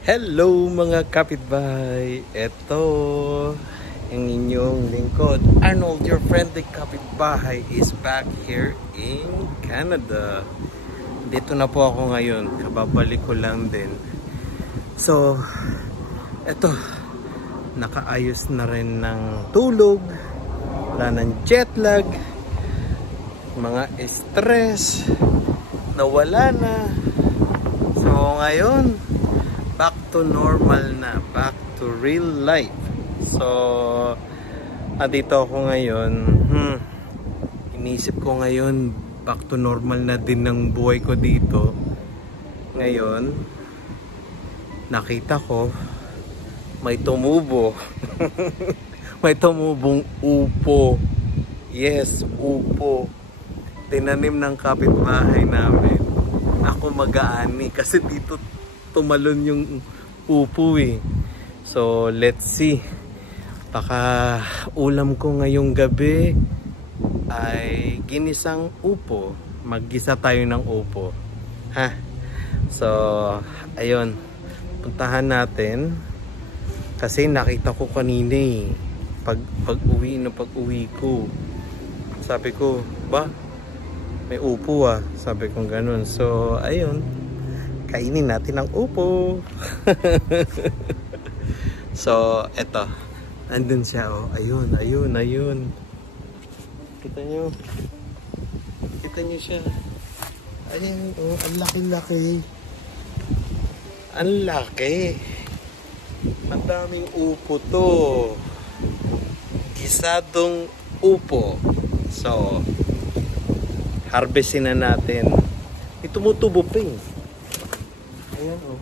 Hello mga kapitbahay! Ito ang inyong lingkod. Arnold, your friendly kapitbahay is back here in Canada. Dito na po ako ngayon. Kababalik ko lang din. So, eto. Nakaayos na rin ng tulog. Wala ng jet lag. Mga stress. Nawala na. So, ngayon, back to normal na, back to real life. So, andito ako ngayon. Inisip ko ngayon, back to normal na din ng buhay ko dito. Ngayon, nakita ko, may tumubo. May tumubong upo. Yes, upo. Tinanim ng kapitbahay namin. Ako mag-aani kasi dito tumalon yung upo eh. So let's see, baka ulam ko ngayong gabi ay ginisang upo. Maggisa tayo ng upo, ha? So ayun, puntahan natin kasi nakita ko kanina eh, pag uwi ko, sabi ko ba may upo ah, sabi ko ganun. So ayun, kainin natin ang upo. So, eto. Andun siya, oh. Ayun, ayun, ayun. Kita nyo? Kita nyo siya? Ayun, oh. Ang laki-laki. Ang laki. Madaming upo to. Gisadong upo. So, harvestin na natin. Tumutubo pa eh. Ayan oh.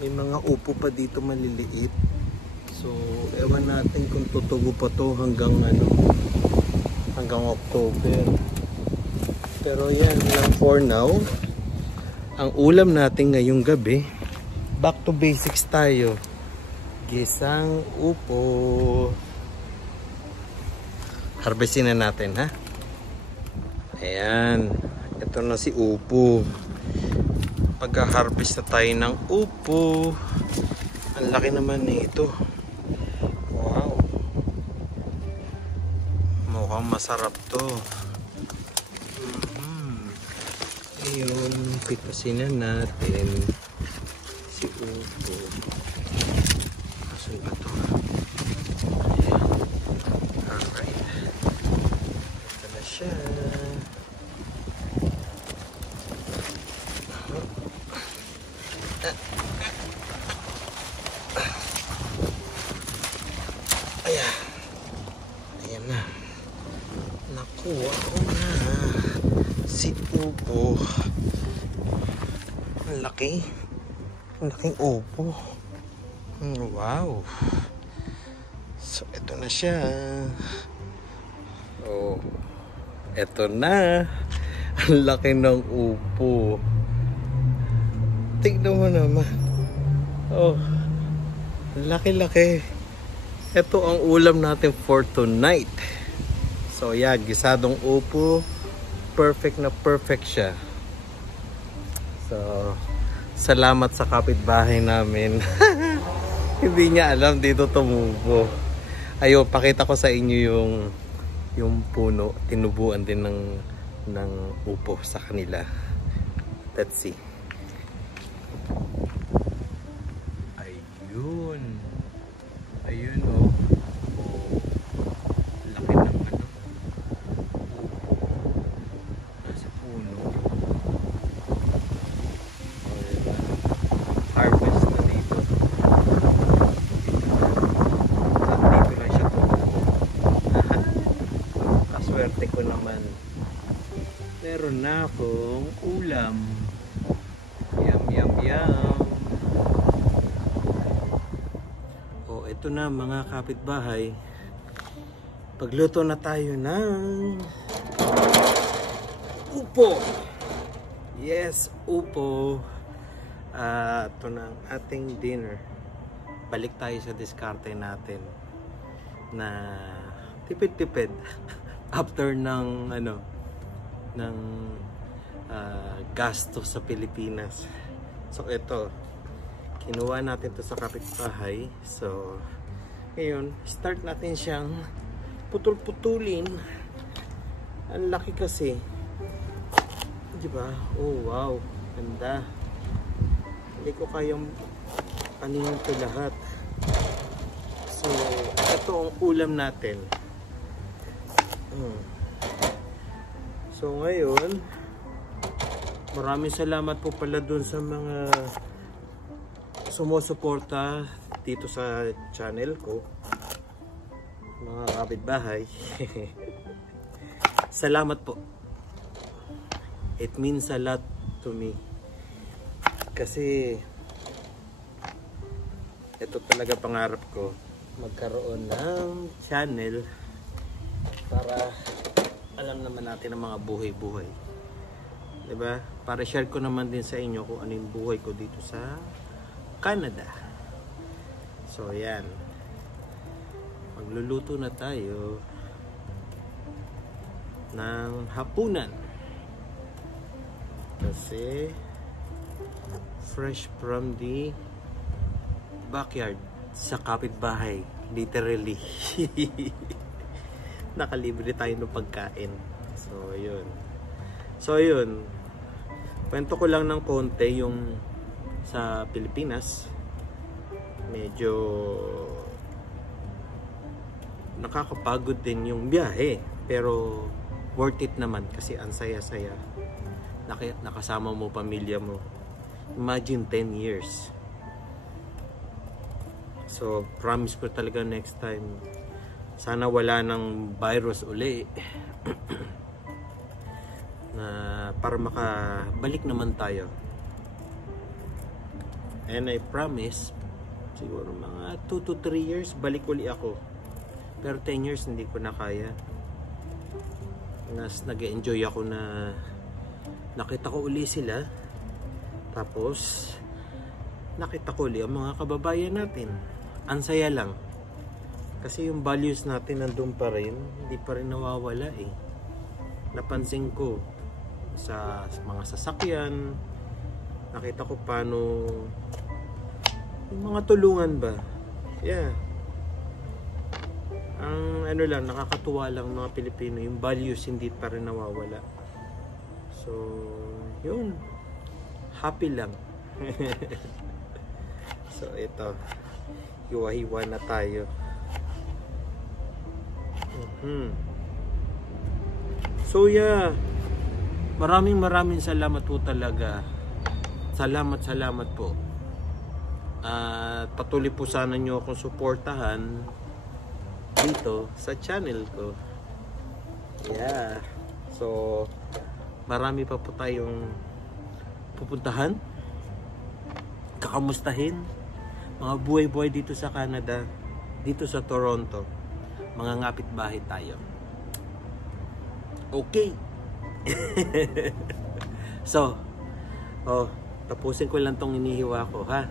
May mga upo pa dito maliliit. So, ewan natin kung tutubo pa to hanggang ano, hanggang October. Pero yan lang for now. Ang ulam natin ngayong gabi, back to basics tayo. Gisang upo. Harvestin na natin, ha? Ayan. Ito na si upo. Pag-harvest na tayo ng upo. Ang laki naman nito. Wow. Mukhang masarap to. Ayun, pitasin na natin si upo. Asan ba to? Ayan. Alright. Ito na siya. Ayan. Ayan na. Nakuha ko na si upo. Ang laki. Ang laking upo. Wow. So, ito na siya. Oh. Ito na. Ang laki ng upo. Tignan mo naman. Oh. Laki-laki. Ito ang ulam natin for tonight. So yeah, gisadong upo. Perfect na perfect siya. So, salamat sa kapitbahay namin. Hindi niya alam dito tumubo. Ayun, pakita ko sa inyo yung puno. Tinubuan din ng upo sa kanila. Let's see. Ayun. Ayun oh. Oh. Laki ng ano. Nasa puno. Ayun. Harvest na dito. Dito lang siya tumubo. Aha. Kaswerte ko naman. Meron na akong ulam. Yum, yum, yum. Ito na mga kapitbahay, pagluto na tayo ng upo. Yes, upo. Ito na ang ating dinner. Balik tayo sa diskarte natin na tipid-tipid after ng ano, ng gasto sa Pilipinas. So ito, kinuha natin to sa kapitbahay. So ngayon, start natin siyang putol-putulin. Ang laki kasi, di ba? Oh wow, ganda. Hindi ko kayang anin ito lahat. So ito ang ulam natin. So ngayon, maraming salamat po pala dun sa mga sumusuporta dito sa channel ko, mga kapitbahay. Salamat po. It means a lot to me. Kasi ito talaga pangarap ko, magkaroon ng channel para alam naman natin ang mga buhay-buhay. Diba? Para share ko naman din sa inyo kung ano yung buhay ko dito sa Canada. So yan, magluluto na tayo ng hapunan kasi fresh from the backyard sa kapitbahay, literally. Nakalibre tayo ng pagkain. So yun, kwento ko lang ng konti yung sa Pilipinas. Medyo nakakapagod din yung biyahe, pero worth it naman kasi ang saya-saya. Nakasama mo pamilya mo. Imagine 10 years. So promise ko talaga next time, sana wala ng virus uli. Na para makabalik naman tayo. And I promise, siguro mga 2 to 3 years balik uli ako. Pero 10 years hindi ko na kaya. Nag-enjoy ako na nakita ko uli sila. Tapos nakita ko uli ang mga kababayan natin. Ang saya lang. Kasi yung values natin nandun pa rin, hindi pa rin nawawala eh. Napansin ko sa mga sasakyan, nakita ko paano yung mga tulungan ba. Yeah. Ang ano lang, nakakatuwa lang mga Pilipino, yung values hindi pa rin nawawala. So, yun. Happy lang. So, ito. Hiwa-hiwa na tayo. So, yeah. Maraming salamat po talaga. Salamat po. At patuloy po sana nyo akong suportahan dito sa channel ko. Yeah. So, marami pa po tayong pupuntahan, kakamustahin, mga buhay-buhay dito sa Canada, dito sa Toronto. Mga ngapit-bahay tayo. Okay. So, tapusin ko lang tong inihiwa ko, ha?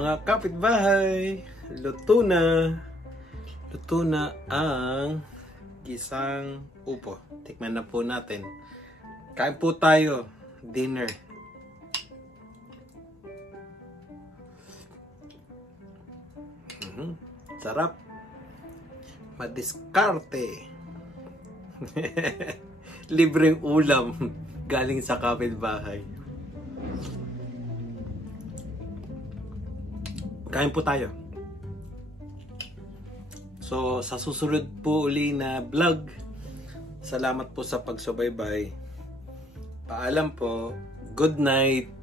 Mga kapitbahay, luto na. Luto na ang gisang upo. Tikman na po natin. Kain po tayo. Dinner. Sarap. Madiskarte. Libreng ulam galing sa kapitbahay. Kain po tayo. So, sa susunod po uli na vlog, salamat po sa pagsubaybay. Paalam po. Good night.